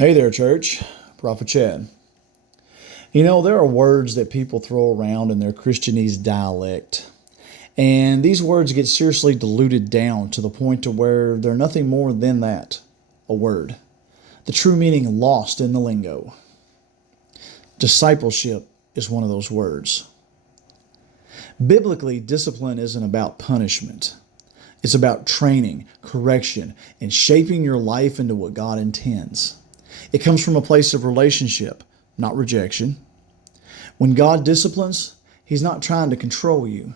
Hey there, church. Prophet Chad. You know, there are words that people throw around in their Christianese dialect, and these words get seriously diluted down to the point to where they're nothing more than that, a word. The true meaning lost in the lingo. Discipleship is one of those words. Biblically, discipline isn't about punishment. It's about training, correction, and shaping your life into what God intends. It comes from a place of relationship, not rejection. When God disciplines, He's not trying to control you.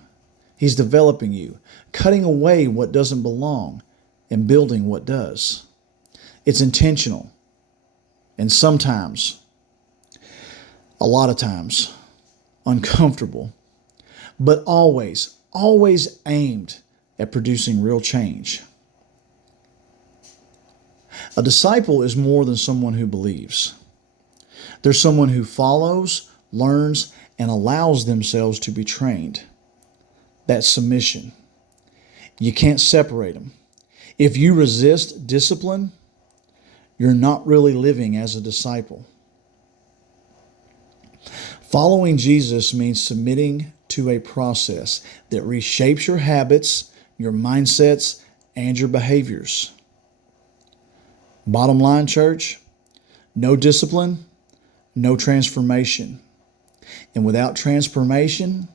He's developing you, cutting away what doesn't belong and building what does. It's intentional. And sometimes, a lot of times, uncomfortable, but always aimed at producing real change. A disciple is more than someone who believes. They're someone who follows, learns, and allows themselves to be trained. That's submission. You can't separate them. If you resist discipline, you're not really living as a disciple. Following Jesus means submitting to a process that reshapes your habits, your mindsets, and your behaviors. Bottom line, church, no discipline, no transformation. And without transformation,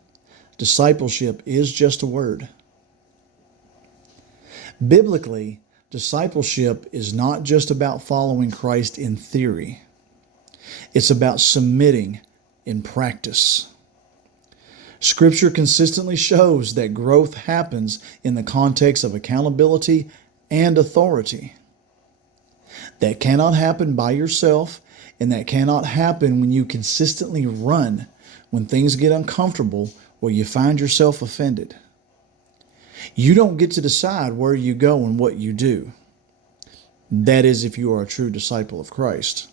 discipleship is just a word. Biblically, discipleship is not just about following Christ in theory. It's about submitting in practice. Scripture consistently shows that growth happens in the context of accountability and authority. That cannot happen by yourself, and that cannot happen when you consistently run when things get uncomfortable or you find yourself offended. You don't get to decide where you go and what you do. That is, if you are a true disciple of Christ.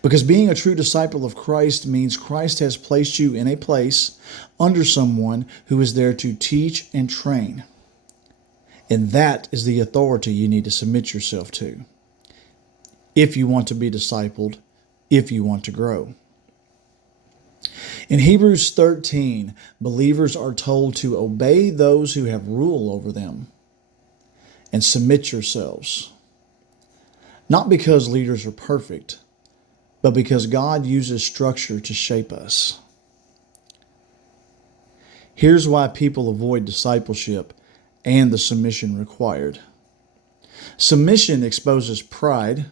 Because being a true disciple of Christ means Christ has placed you in a place under someone who is there to teach and train. And that is the authority you need to submit yourself to, if you want to be discipled, if you want to grow. In Hebrews 13, believers are told to obey those who have rule over them and submit yourselves. Not because leaders are perfect, but because God uses structure to shape us. Here's why people avoid discipleship and the submission required. Submission exposes pride,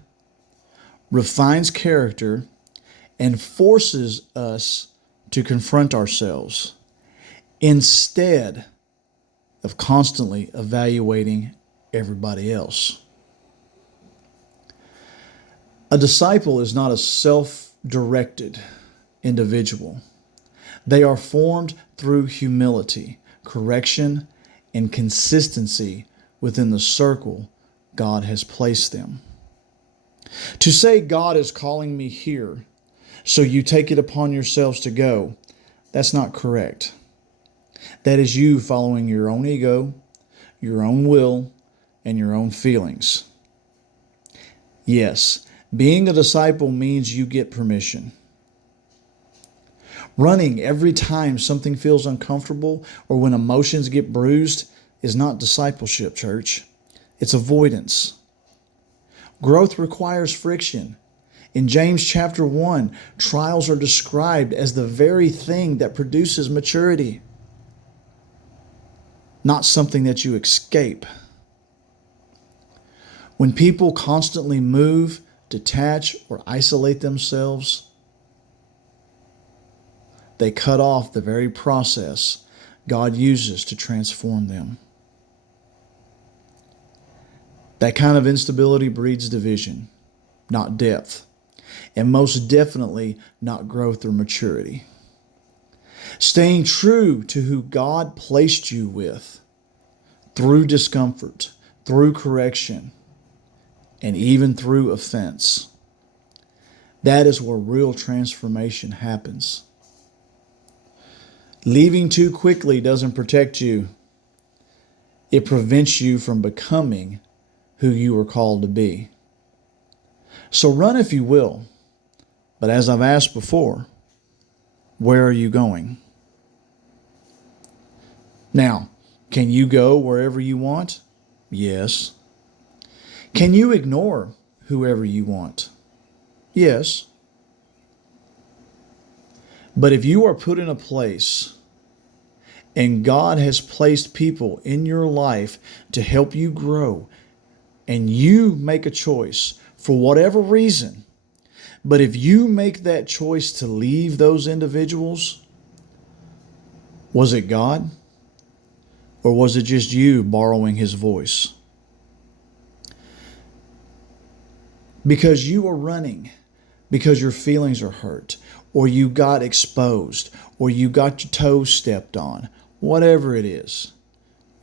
refines character, and forces us to confront ourselves instead of constantly evaluating everybody else. A disciple is not a self-directed individual. They are formed through humility, correction, and consistency within the circle God has placed them. To say God is calling me here, so you take it upon yourselves to go, that's not correct. That is you following your own ego, your own will, and your own feelings. Yes, being a disciple means you get permission. Running every time something feels uncomfortable or when emotions get bruised is not discipleship, church. It's avoidance. Growth requires friction. In James chapter 1, trials are described as the very thing that produces maturity, not something that you escape. When people constantly move, detach, or isolate themselves, they cut off the very process God uses to transform them. That kind of instability breeds division, not depth, and most definitely not growth or maturity. Staying true to who God placed you with, through discomfort, through correction, and even through offense. That is where real transformation happens. Leaving too quickly doesn't protect you. It prevents you from becoming who you were called to be. So run if you will. But as I've asked before, where are you going? Now, can you go wherever you want? Yes. Can you ignore whoever you want? Yes. But if you are put in a place and God has placed people in your life to help you grow, and you make a choice for whatever reason, but if you make that choice to leave those individuals, was it God? Or was it just you borrowing His voice? Because you are running, because your feelings are hurt, or you got exposed, or you got your toes stepped on, whatever it is,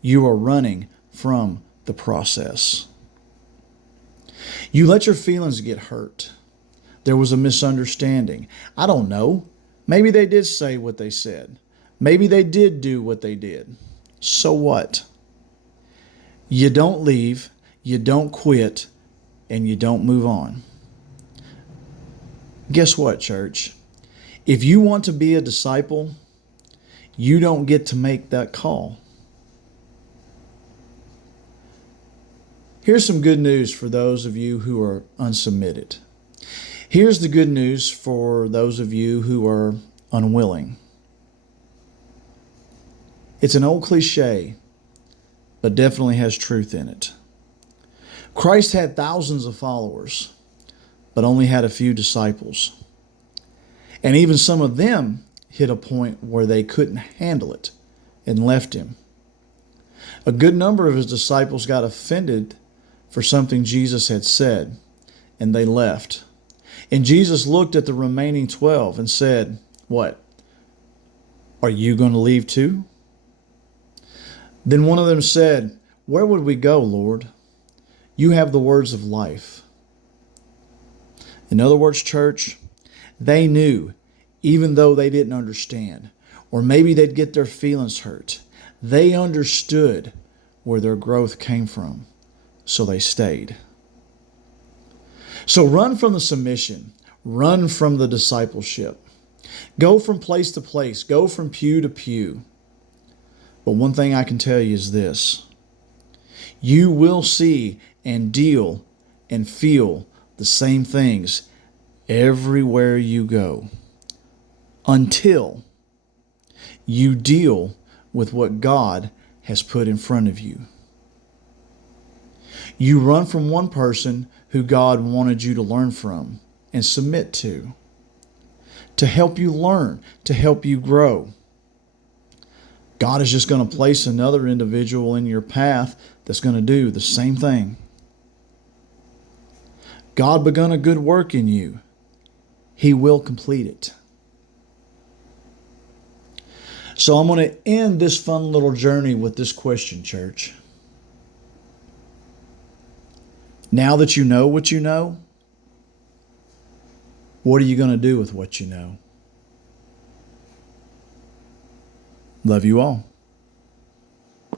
you are running from the process. You let your feelings get hurt. There was a misunderstanding. I don't know. Maybe they did say what they said. Maybe they did do what they did. So what? You don't leave, you don't quit, and you don't move on. Guess what, church? If you want to be a disciple, you don't get to make that call. Here's some good news for those of you who are unsubmitted. Here's the good news for those of you who are unwilling. It's an old cliche, but definitely has truth in it. Christ had thousands of followers, but only had a few disciples. And even some of them hit a point where they couldn't handle it and left Him. A good number of His disciples got offended for something Jesus had said, and they left. And Jesus looked at the remaining 12 and said, "What? Are you going to leave too?" Then one of them said, "Where would we go, Lord? You have the words of life." In other words, church, they knew, even though they didn't understand, or maybe they'd get their feelings hurt, they understood where their growth came from, so they stayed. So run from the submission, run from the discipleship. Go from place to place, go from pew to pew. But one thing I can tell you is this: you will see and deal and feel the same things everywhere you go until you deal with what God has put in front of you. You run from one person who God wanted you to learn from and submit to help you learn, to help you grow. God is just going to place another individual in your path that's going to do the same thing. God begun a good work in you. He will complete it. So I'm going to end this fun little journey with this question, church. Now that you know what you know, what are you going to do with what you know? Love you all.